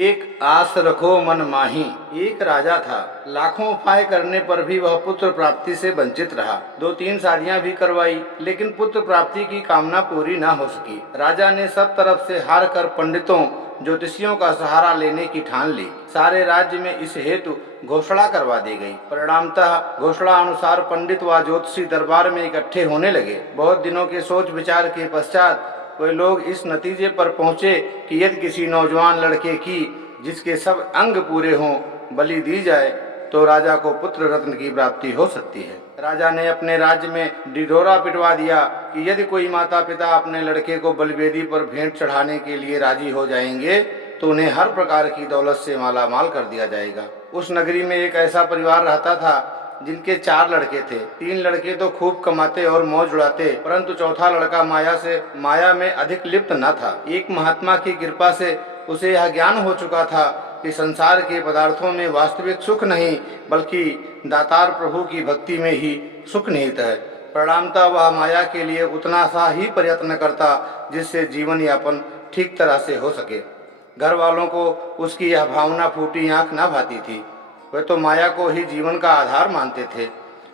एक आस रखो मन माही। एक राजा था, लाखों उपाय करने पर भी वह पुत्र प्राप्ति से वंचित रहा। 2-3 शादियां भी करवाई, लेकिन पुत्र प्राप्ति की कामना पूरी न हो सकी। राजा ने सब तरफ से हार कर पंडितों ज्योतिषियों का सहारा लेने की ठान ली। सारे राज्य में इस हेतु घोषणा करवा दी गई। परिणामतः घोषणा अनुसार पंडित व ज्योतिषी दरबार में इकट्ठे होने लगे। बहुत दिनों के सोच विचार के पश्चात वे लोग इस नतीजे पर पहुंचे कि यदि किसी नौजवान लड़के की, जिसके सब अंग पूरे हों, बलि दी जाए तो राजा को पुत्र रत्न की प्राप्ति हो सकती है। राजा ने अपने राज्य में ढिढोरा पिटवा दिया कि यदि कोई माता पिता अपने लड़के को बलिवेदी पर भेंट चढ़ाने के लिए राजी हो जाएंगे तो उन्हें हर प्रकार की दौलत से मालामाल कर दिया जाएगा। उस नगरी में एक ऐसा परिवार रहता था जिनके 4 लड़के थे। 3 लड़के तो खूब कमाते और मौज उड़ाते, परंतु चौथा लड़का माया में अधिक लिप्त न था। एक महात्मा की कृपा से उसे यह ज्ञान हो चुका था कि संसार के पदार्थों में वास्तविक सुख नहीं, बल्कि दातार प्रभु की भक्ति में ही सुख निहित है। परिणामतः वह माया के लिए उतना सा ही प्रयत्न करता जिससे जीवन यापन ठीक तरह से हो सके। घर वालों को उसकी यह भावना फूटी आंख न भाती थी। वे तो माया को ही जीवन का आधार मानते थे।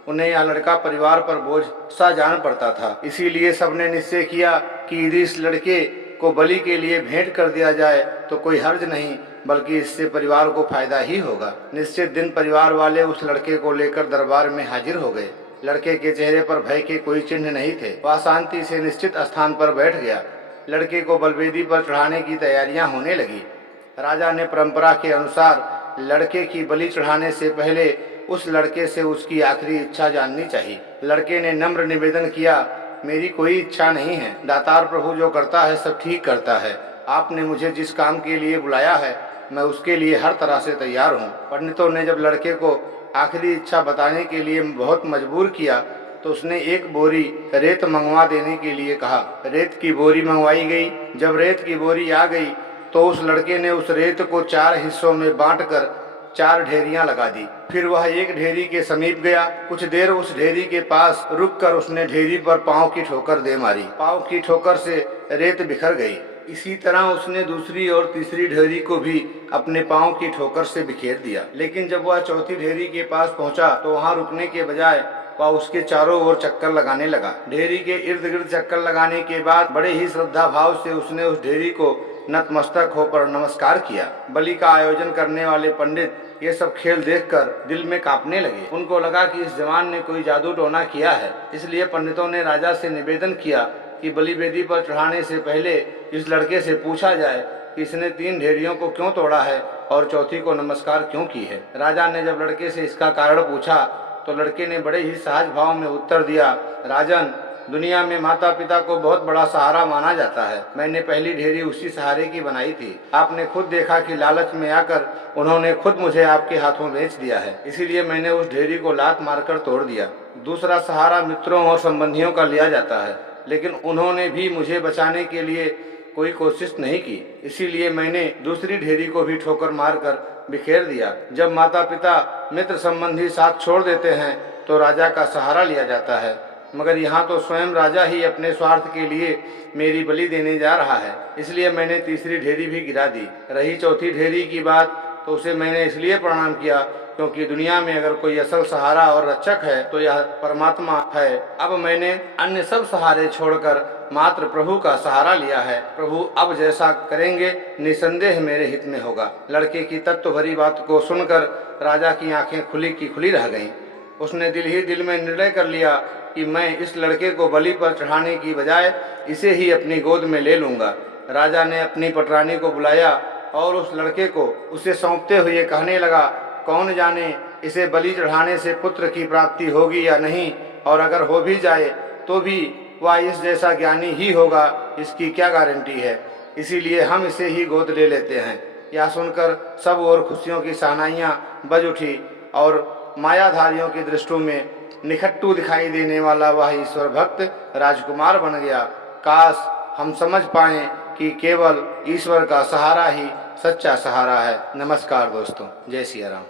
उन्हें यह लड़का परिवार पर बोझ सा जान पड़ता था। इसीलिए सबने निश्चय किया कि यदि इस लड़के को बलि के लिए भेंट कर दिया जाए तो कोई हर्ज नहीं, बल्कि इससे परिवार को फायदा ही होगा। निश्चित दिन परिवार वाले उस लड़के को लेकर दरबार में हाजिर हो गए। लड़के के चेहरे पर भय के कोई चिन्ह नहीं थे। वह शांति से निश्चित स्थान पर बैठ गया। लड़के को बलवेदी पर चढ़ाने की तैयारियां होने लगी। राजा ने परंपरा के अनुसार लड़के की बलि चढ़ाने से पहले उस लड़के से उसकी आखिरी इच्छा जाननी चाहिए। लड़के ने नम्र निवेदन किया, मेरी कोई इच्छा नहीं है। दातार प्रभु जो करता है सब ठीक करता है। आपने मुझे जिस काम के लिए बुलाया है मैं उसके लिए हर तरह से तैयार हूँ। पंडितों ने जब लड़के को आखिरी इच्छा बताने के लिए बहुत मजबूर किया तो उसने एक बोरी रेत मंगवा देने के लिए कहा। रेत की बोरी मंगवाई गई। जब रेत की बोरी आ गई तो उस लड़के ने उस रेत को 4 हिस्सों में बांटकर 4 ढेरियां लगा दी। फिर वह एक ढेरी के समीप गया। कुछ देर उस ढेरी के पास रुककर उसने ढेरी पर पांव की ठोकर दे मारी। पांव की ठोकर से रेत बिखर गई। इसी तरह उसने दूसरी और तीसरी ढेरी को भी अपने पांव की ठोकर से बिखेर दिया। लेकिन जब वह चौथी ढेरी के पास पहुंचा तो वहां रुकने के बजाय वह उसके चारों ओर चक्कर लगाने लगा। ढेरी के इर्द गिर्द चक्कर लगाने के बाद बड़े ही श्रद्धा भाव से उसने उस ढेरी को नतमस्तक होकर नमस्कार किया। बलि का आयोजन करने वाले पंडित ये सब खेल देखकर दिल में कांपने लगे। उनको लगा कि इस जवान ने कोई जादू टोना किया है। इसलिए पंडितों ने राजा से निवेदन किया कि बलि वेदी पर चढ़ाने से पहले इस लड़के से पूछा जाए कि इसने 3 ढेरियों को क्यों तोड़ा है और चौथी को नमस्कार क्यों की है। राजा ने जब लड़के से इसका कारण पूछा तो लड़के ने बड़े ही सहज भाव में उत्तर दिया, राजन, दुनिया में माता पिता को बहुत बड़ा सहारा माना जाता है। मैंने पहली ढेरी उसी सहारे की बनाई थी। आपने खुद देखा कि लालच में आकर उन्होंने खुद मुझे आपके हाथों बेच दिया है, इसीलिए मैंने उस ढेरी को लात मारकर तोड़ दिया। दूसरा सहारा मित्रों और संबंधियों का लिया जाता है, लेकिन उन्होंने भी मुझे बचाने के लिए कोई कोशिश नहीं की, इसीलिए मैंने दूसरी ढेरी को भी ठोकर मारकर बिखेर दिया। जब माता पिता मित्र संबंधी साथ छोड़ देते हैं तो राजा का सहारा लिया जाता है, मगर यहाँ तो स्वयं राजा ही अपने स्वार्थ के लिए मेरी बलि देने जा रहा है, इसलिए मैंने तीसरी ढेरी भी गिरा दी। रही चौथी ढेरी की बात तो उसे मैंने इसलिए प्रणाम किया क्योंकि दुनिया में अगर कोई असल सहारा और रक्षक है तो यह परमात्मा है। अब मैंने अन्य सब सहारे छोड़कर मात्र प्रभु का सहारा लिया है। प्रभु अब जैसा करेंगे निसंदेह मेरे हित में होगा। लड़के की तत्व भरी बात को सुनकर राजा की आंखें खुली की खुली रह गईं। उसने दिल ही दिल में निर्णय कर लिया कि मैं इस लड़के को बलि पर चढ़ाने की बजाय इसे ही अपनी गोद में ले लूंगा। राजा ने अपनी पटरानी को बुलाया और उस लड़के को उसे सौंपते हुए कहने लगा, कौन जाने इसे बलि चढ़ाने से पुत्र की प्राप्ति होगी या नहीं, और अगर हो भी जाए तो भी वह इस जैसा ज्ञानी ही होगा, इसकी क्या गारंटी है। इसीलिए हम इसे ही गोद ले लेते हैं। यह सुनकर सब और खुशियों की शहनाइयाँ बज उठी और मायाधारियों की दृष्टि में निखट्टू दिखाई देने वाला वह ईश्वर भक्त राजकुमार बन गया। काश हम समझ पाएं कि केवल ईश्वर का सहारा ही सच्चा सहारा है। नमस्कार दोस्तों, जय सिया राम।